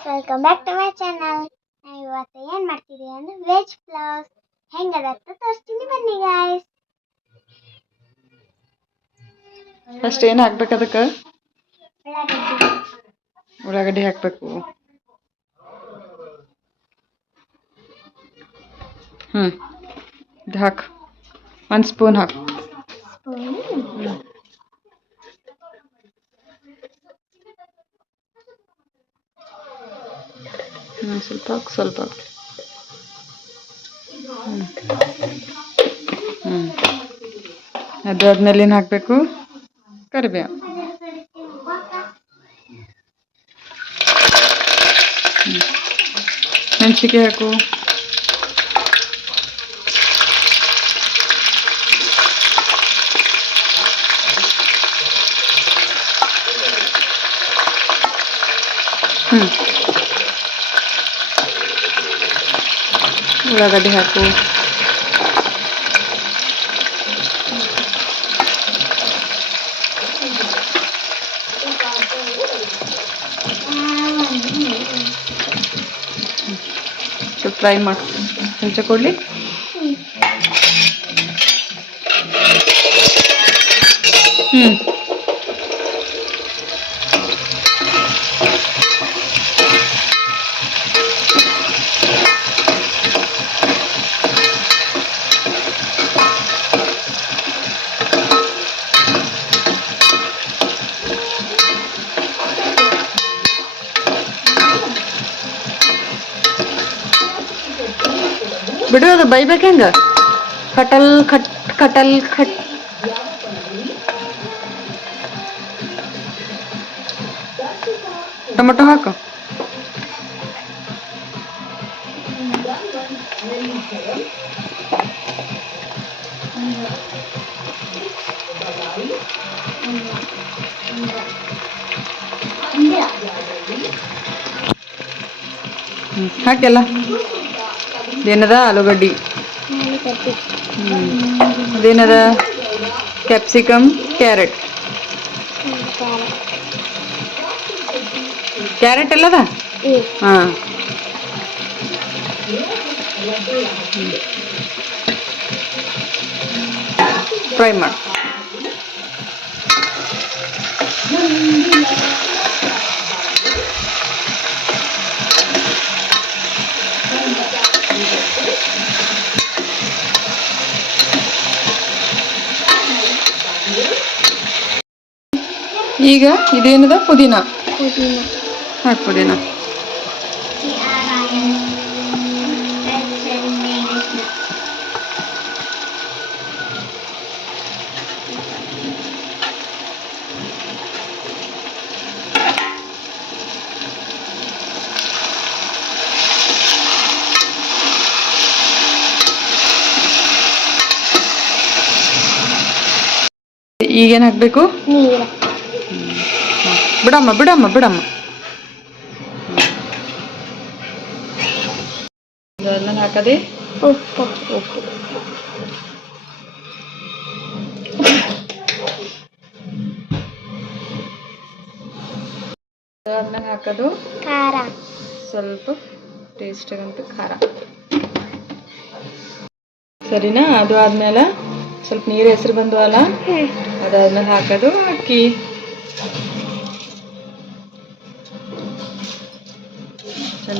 Guys, welcome back to my channel. ನಾನು ಇವತ್ತು ಏನು ಮಾಡ್ತಿದ್ದೀನಿ ಅಂದ್ರೆ ವೆಜ್ ಪಲಾವ್ ಹೆಂಗದ ಅಂತ ತೋರಿಸ್ತೀನಿ, ಬನ್ನಿ ಗೈಸ್. ಫಸ್ಟ್ ಏನು ಹಾಕ್ಬೇಕು ಅದಕ್ಕೆ? ಉಳ್ಳಾಗಡ್ಡಿ ಹಾಕಬೇಕು. ಇದು ಹಾಕು, 1 ಸ್ಪೂನ್ ಹಾಕು. ಸ್ವಲ್ಪ ಹಾಕು, ಸ್ವಲ್ಪ ಹಾಕು. ಅದಾದ್ಮೇಲೆ ಏನು ಹಾಕಬೇಕು? ಕರಿಬೇವು. ಮೆಣಸಿಗೆ ಹಾಕು. ಉಳ್ಳಾಗಡ್ಡಿ ಹಾಕು. ಸ್ವಲ್ಪ ಫ್ರೈ ಮಾಡಿ ಹೆಂಚ ಕೊಡ್ಲಿ. ಬಿಡು, ಅದು ಬೈಬೇಕು ಹೆಂಗ? ಕಟಲ್ ಖಟ್ ಕಟಲ್ ಖಟ್. ಟೊಮೆಟೊ ಹಾಕು. ಹಾಕಲ್ಲ. ಇದೇನದ? ಆಲೂಗಡ್ಡಿ. ಅದೇನದ? Capsicum, carrot. ಕ್ಯಾರೆಟ್ ಎಲ್ಲದ? ಹಾಂ. ಫ್ರೈ ಮಾಡಿ. ಈಗ ಇದೇನದ? ಪುದೀನ ಹಾಕು. ಪುದೀನ ಈಗೇನು ಹಾಕಬೇಕು? ಬಿಡಮ್ಮ ಬಿಡಮ್ಮ ಬಿಡಮ್ಮ. ಅದಾದ್ಮೇಲೆ ಹಾಕದೆ ಉಪ್ಪು. ಅದಾದ್ಮೇಲೆ ಹಾಕೋದು ಖಾರ. ಸ್ವಲ್ಪ ಟೇಸ್ಟಿಗಂತೂ ಖಾರ ಸರಿನಾ? ಅದು ಆದ್ಮೇಲೆ ಸ್ವಲ್ಪ ನೀರು ಹೆಸರು ಬಂದವಲ್ಲ, ಅದಾದ್ಮೇಲೆ ಹಾಕೋದು ಅಕ್ಕಿ.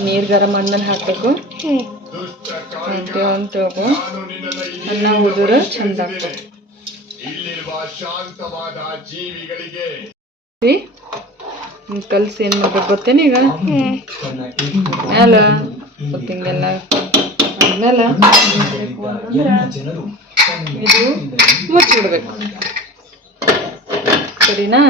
ನೀರು ಗರಂ ಆದ್ಮೇಲೆ ಹಾಕಬೇಕು. ತಗೋ ಅನ್ನ ಉದುರ ಚಂದ ಆಗ್ತದೆ. ಕಲ್ಸಿ ಏನು ಮಾಡ್ಬೇಕು ಗೊತ್ತೇನೆ? ಈಗ ಮ್ಯಾಲ ಸ್ವಲ್ಪ ಹಿಂಗೆಲ್ಲ ಆದ್ಮೇಲೆ ಇದು ಮುಚ್ಚಿಬಿಡ್ಬೇಕು. ಸರಿನಾ?